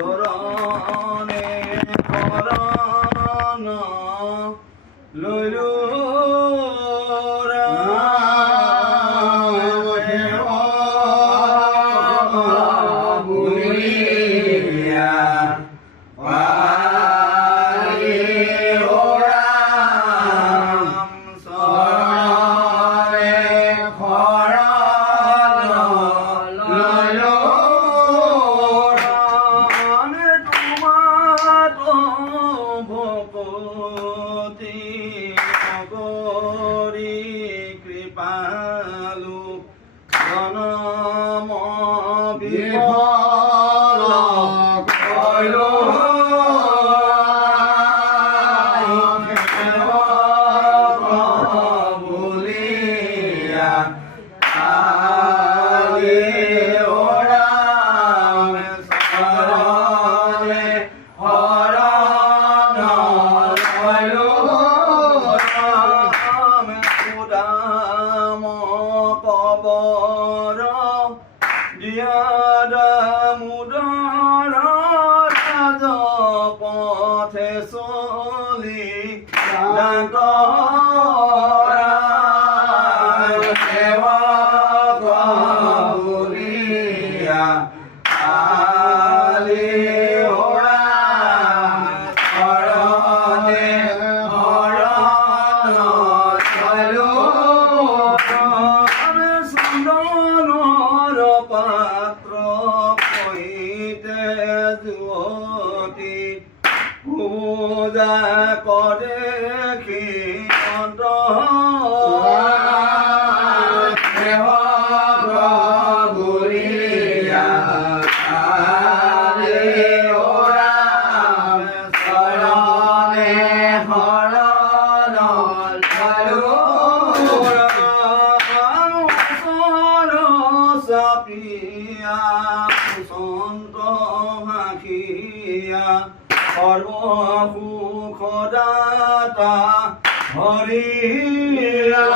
চৰণে শৰণ লৈলো কৃপালু জনম বিফল কৰিলো বুলিয়া দামোদৰ ৰাজ পথে চলি সেৱক বুলিয়া পাত্ৰ কইতে যুৱতী পূজা কৰে কি বুলিয়া চৰণে শৰণ চাপিয়া সন্ত হাঁহিয়া সৰ্বসুখদাতা হৰিয়া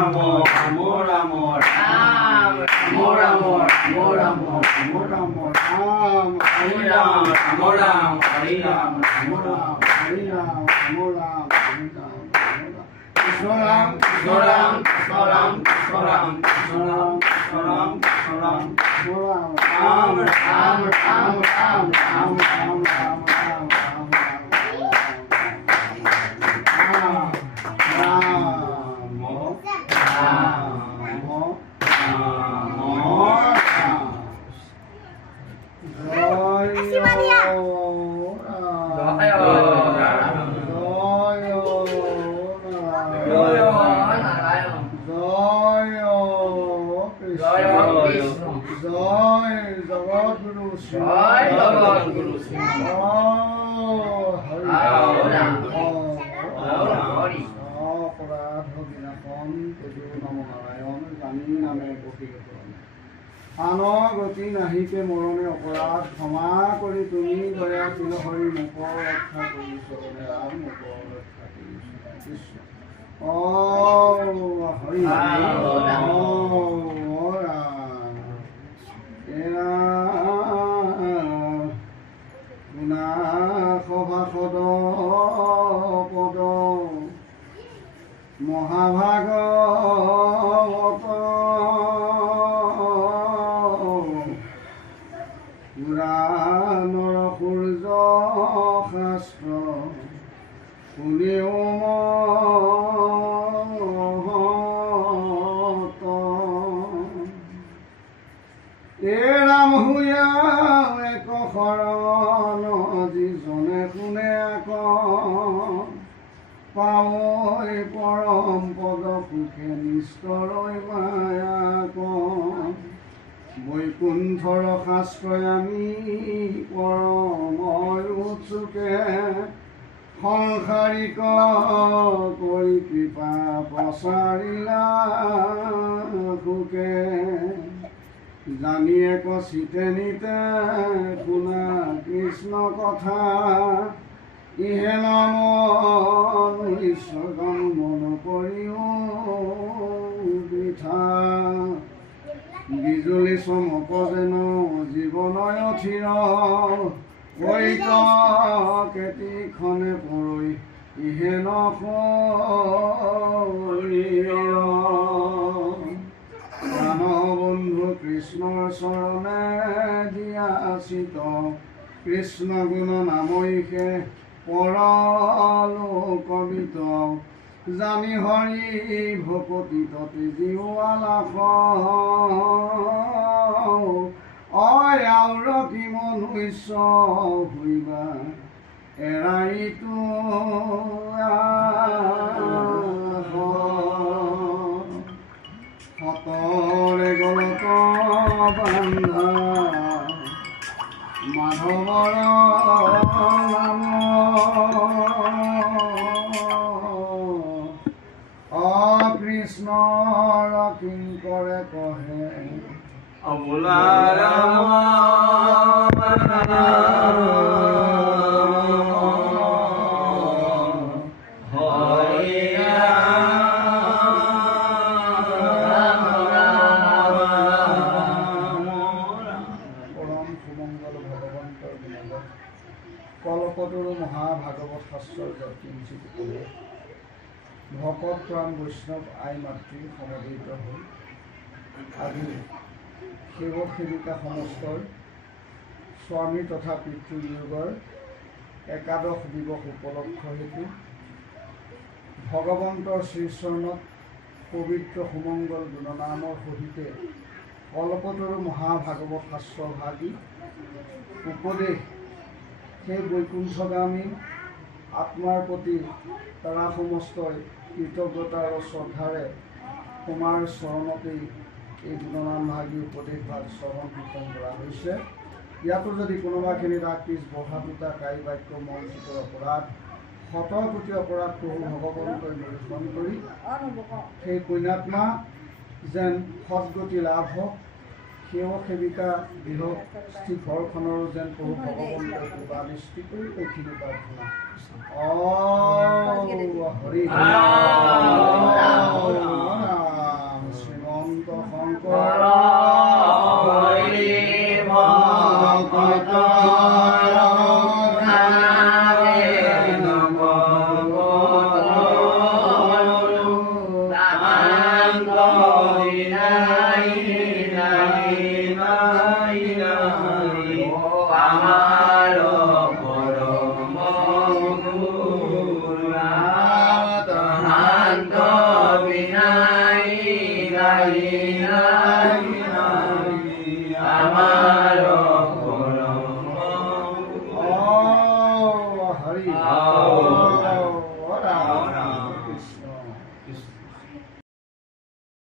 Ramo, Ramo, Ramo, Ramo, Ramo, Ramo, Ramo, Ramo, Ramo, Hari Ram, Ramo Ram, Hari Ram, Ramo Ram, Hari Ram, Ramo Ram, Hari Ram, Krishna Ram, Krishna Ram, Krishna Ram, Krishna Ram, Krishna Ram, Krishna Ram, Krishna Ram, Krishna Ram, Ram, Ram, Ram, Ram, Ram, Ram, Ram, Ram, আনৰ গতি নাহিকে মৰণে অপৰাধ ক্ষমা কৰি তুমি দয়া তিল হৰি মোক ৰক্ষা কৰিছো ৰাম মোক ৰক্ষা কৰিছো কৃষ্ণ হৰি গুণা সভাসদ পদ মহাভাগৱত পুৰাণৰ সূৰ্য শাস্ত্ৰ শুনিও ৰাম হুয়া এক শৰণ যিজনে শুনে আক পাৱৈ পৰম পদ সুখে নিষ্ঠৰৈ মায়াক বৈকুণ্ঠৰ শাস্ত্ৰই আমি পৰময় উৎসুকে সংসাৰিক কৰি কৃপা প্ৰচাৰিলা সুখে জানিয়ে কচিতে নিতে শুনা কৃষ্ণ কথা ইহে নাম ঈশ্বৰগণ মন কৰিও বৃথা বিজুলী চমক যেন জীৱনয় থিৰ কৈত কেতিখনে পৰৈ ইহে প্ৰাণ বন্ধু কৃষ্ণৰ চৰণে দিয়া চিত কৃষ্ণ গুণ নামৈষে পৰলোকবিত জানি হৰি ভকতি ততি জীৱালাখ আউৰ কি মনুষ্য হইবা এৰাইতো সতৰে গলত বান্ধা মাধৱৰ নাম কৃষ্ণৰ কিংকৰে কহে অবোলা ৰাম কল্পতৰু মহাভাগৱত শাস্ত্ৰৰ কিঞ্চিত পঢ়ে ভকত প্ৰাণ বৈষ্ণৱ আই মাতৃ সমবেত হৈ আজি সেৱক সেৱিকা সমষ্টৰ স্বামী তথা পিতৃবিয়োগৰ একাদশ দিৱস উপলক্ষ হেতু ভগৱন্তৰ শ্ৰীচৰণত পবিত্ৰ সুমংগল গুণনামৰ সহিতে কল্পতৰু মহাভাগৱত শাস্ত্ৰভাগী উপদেশ সেই বৈকুণ্ঠগামী আত্মাৰ প্ৰতি তাৰা সমস্তই কৃতজ্ঞতা আৰু শ্ৰদ্ধাৰে তোমাৰ চৰণতেই এই গুণনাম ভাগী উপদেশভাগ শ্ৰৱণ কীৰ্তন কৰা হৈছে। ইয়াতো যদি কোনোবাখিনি ৰাগ পিছ বহা দুটা কায়ী বাক্য মনচিত অপৰাধ শত কোটি অপৰাধ প্ৰভু ভগৱন্তই নিৰীক্ষণ কৰি সেই পুণ্যাত্মা যেন সৎগতি লাভ হওক, সেৱক সেৱিকা গৃহস্থী ঘৰখনৰো যেন প্ৰভু ভগৱন্তই কৃপা দৃষ্টি কৰি এইখিনি প্ৰাৰ্থনা। হৰি